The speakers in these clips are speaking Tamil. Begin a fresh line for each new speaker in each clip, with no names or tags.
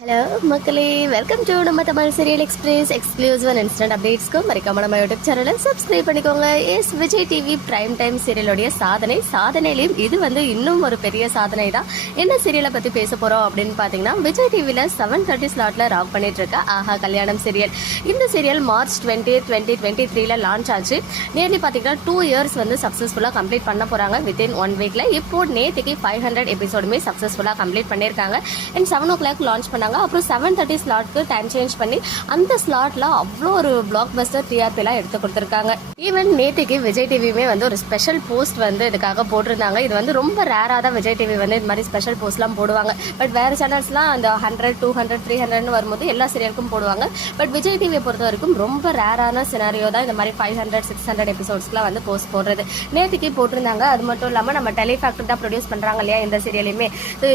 ஹலோ மக்களே. வெல்கம் டு நம்ம Tamil serial express exclusive and instant அப்டேட்ஸ்க்கு மறக்காம நம்ம யூடியூப் சேனலை சப்ஸ்கிரைப் பண்ணிக்கோங்க. Yes Vijay TV prime time சீரியலுடைய சாதனை சாதனையிலையும் இது வந்து இன்னும் ஒரு பெரிய சாதனை தான். என்ன சீரியலை பற்றி பேச போகிறோம் அப்படின்னு பார்த்தீங்கன்னா விஜய் டிவியில் செவன் தேர்ட்டி ஸ்லாட்டில் ராக் பண்ணிட்டு இருக்க ஆஹா கல்யாணம் சீரியல் இந்த serial March twenty twenty twenty த்ரீல லான்ச் ஆச்சு. நியர்லி பார்த்தீங்கன்னா டூ இயர்ஸ் வந்து சக்ஸஸ்ஃபுல்லாக கம்ப்ளீட் பண்ண போகிறாங்க வித்தின் ஒன் வீக்கில் இப்போ நேற்றுக்கு ஃபைவ் ஹண்ட்ரட் எபிசோடுமே சக்ஸஸ்ஃபுல்லாக கம்ப்ளீட் பண்ணியிருக்காங்க. And seven o'clock launch பண்ணாங்க அப்புறம் செவன் தேர்ட்டி ஸ்லாட்க்கு டைம் சேஞ்ச் பண்ணி அந்த ஸ்லாட்ல அவ்வளோ ஒரு பிளாக் பஸ்டர் டிஆர்பிலாம் எடுத்து கொடுத்துருக்காங்க. ஈவன் நேற்றுக்கு விஜய் டிவியுமே வந்து ஒரு ஸ்பெஷல் போஸ்ட் வந்து இதுக்காக போட்டிருந்தாங்க. இது வந்து ரொம்ப ரேராக தான் விஜய் டிவி வந்து இது மாதிரி ஸ்பெஷல் போஸ்ட்லாம் போடுவாங்க. பட் வேறு சேனல்ஸ்லாம் அந்த ஹண்ட்ரட் டூ ஹண்ட்ரட் த்ரீ ஹண்ட்ரட்னு வரும்போது எல்லா சீரியலுக்கும் போடுவாங்க. பட் விஜய் டிவியை பொறுத்த வரைக்கும் ரொம்ப ரேரான சினாரியோ தான் இந்த மாதிரி ஃபைவ் ஹண்ட்ரட் சிக்ஸ் ஹண்ட்ரட் எபிசோட்ஸ்லாம் வந்து போஸ்ட் போடுறது. நேற்றுக்கு போட்டிருந்தாங்க. அது மட்டும் இல்லாமல் நம்ம டெலிஃபேக்டர் தான் ப்ரொடியூஸ் பண்ணுறாங்க இல்லையா இந்த சீரியலையுமே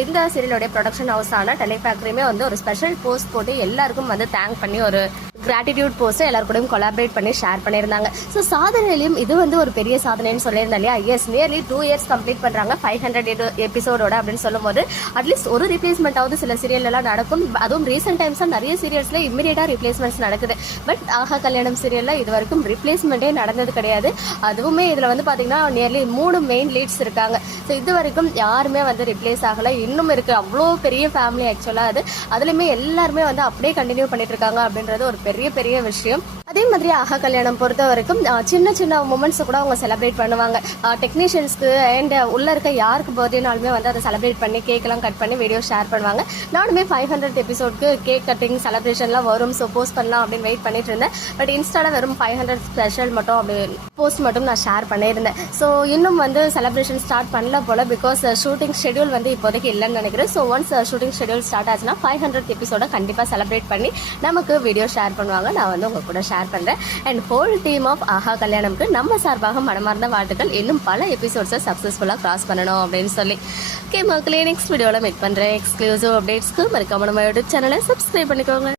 இந்த சீரியலோடைய ப்ரொடக்ஷன் ஹவுஸ் ஆன டெலிஃபேக்டரியுமே வந்து ஒரு ஸ்பெஷல் போஸ்ட் போட்டு எல்லாருக்கும் வந்து தேங்க் பண்ணி ஒரு கிராட்டிடியூட் போஸ்ட் எல்லாரு கூடயும் கொலாபரேட் பண்ணி ஷேர் பண்ணியிருந்தாங்க. ஸோ சாதனையிலையும் இது வந்து ஒரு பெரிய சாதனைன்னு சொல்லியிருந்தேன் இல்லையா? Yes nearly two years complete பண்ணுறாங்க ஃபைவ் ஹண்ட்ரட் எபிசோடோட அப்படின்னு சொல்லும்போது அட்லீஸ்ட் ஒரு ரீப்ளேஸ்மெண்ட்டாவது சில சீரியல்லாம் நடக்கும். அதுவும் ரீசெண்ட் டைம்ஸாக நிறைய சீரியல்ஸில் இம்மிடியட்டாக ரீப்ளேஸ்மெண்ட்ஸ் நடக்குது. பட் ஆஹா கல்யாணம் சீரியலில் இது வரைக்கும் ரீப்ளேஸ்மெண்ட்டே நடந்தது கிடையாது. அதுவுமே இதில் வந்து பார்த்தீங்கன்னா நியர்லி மூணு மெயின் லீட்ஸ் இருக்காங்க. ஸோ இது வரைக்கும் யாருமே வந்து ரிப்ளேஸ் ஆகலை. இன்னும் இருக்குது அவ்வளோ பெரிய ஃபேமிலி ஆக்சுவலாக அது. அதுலேயுமே எல்லாருமே வந்து அப்படியே கண்டினியூ பண்ணிட்டு இருக்காங்க அப்படின்றது ஒரு பெரிய பெரிய விஷயம். அதே மாதிரி ஆஹா கல்யாணம் பொறுத்த வரைக்கும் சின்ன சின்ன மூமெண்ட்ஸை கூட அவங்க செலிப்ரேட் பண்ணுவாங்க. டெக்னீஷியன்ஸ்க்கு அண்ட் உள்ள இருக்க யாருக்கு பர்த்டேனாலுமே வந்து அதை செலிப்ரேட் பண்ணி கேக்கெல்லாம் கட் பண்ணி வீடியோ ஷேர் பண்ணுவாங்க. நானுமே ஃபைவ் ஹண்ட்ரட் எபிசோட்க்கு கேக் கட்டிங் செலிப்ரேஷன்லாம் வரும் ஸோ போஸ்ட் பண்ணலாம் அப்படின்னு வெயிட் பண்ணிட்டு இருந்தேன். பட் இன்ஸ்டாவில் வெறும் ஃபைவ் ஹண்ட்ரட் ஸ்பெஷல் மட்டும் அப்படி போஸ்ட் மட்டும் நான் ஷேர் பண்ணியிருந்தேன் ஸோ இன்னும் வந்து செலிப்ரேஷன் ஸ்டார்ட் பண்ணல போல பிகாஸ் ஷூட்டிங் ஷெடியூல் வந்து இப்போதைக்கு இல்லைன்னு நினைக்கிறேன். So once shooting schedule start ஆச்சுன்னா ஃபைவ் ஹண்ட்ரட் எபிசோட கண்டிப்பாக செலிப்ரேட் பண்ணி நமக்கு வீடியோ ஷேர் பண்ணுவாங்க. நான் வந்து உங்க கூட ஷேர் பண்ணுறேன் and whole team of Aaha கல்யாணம்க்கு நம்ம சார்பாக மனமார்ந்த வாழ்த்துக்கள். இன்னும் பல எபிசோட்ஸை சக்ஸஸ்ஃபுல்லாக கிராஸ் பண்ணணும் அப்படின்னு சொல்லி. ஓகே மக்களே நெக்ஸ்ட் வீடியோவில் மீட் பண்ணுறேன் எக்ஸ்க்ளூசிவ் அப்டேட்ஸ்க்கு மறக்காம நம்ம யூடியூப் சேனலை சப்ஸ்கிரைப் பண்ணிக்கோங்க.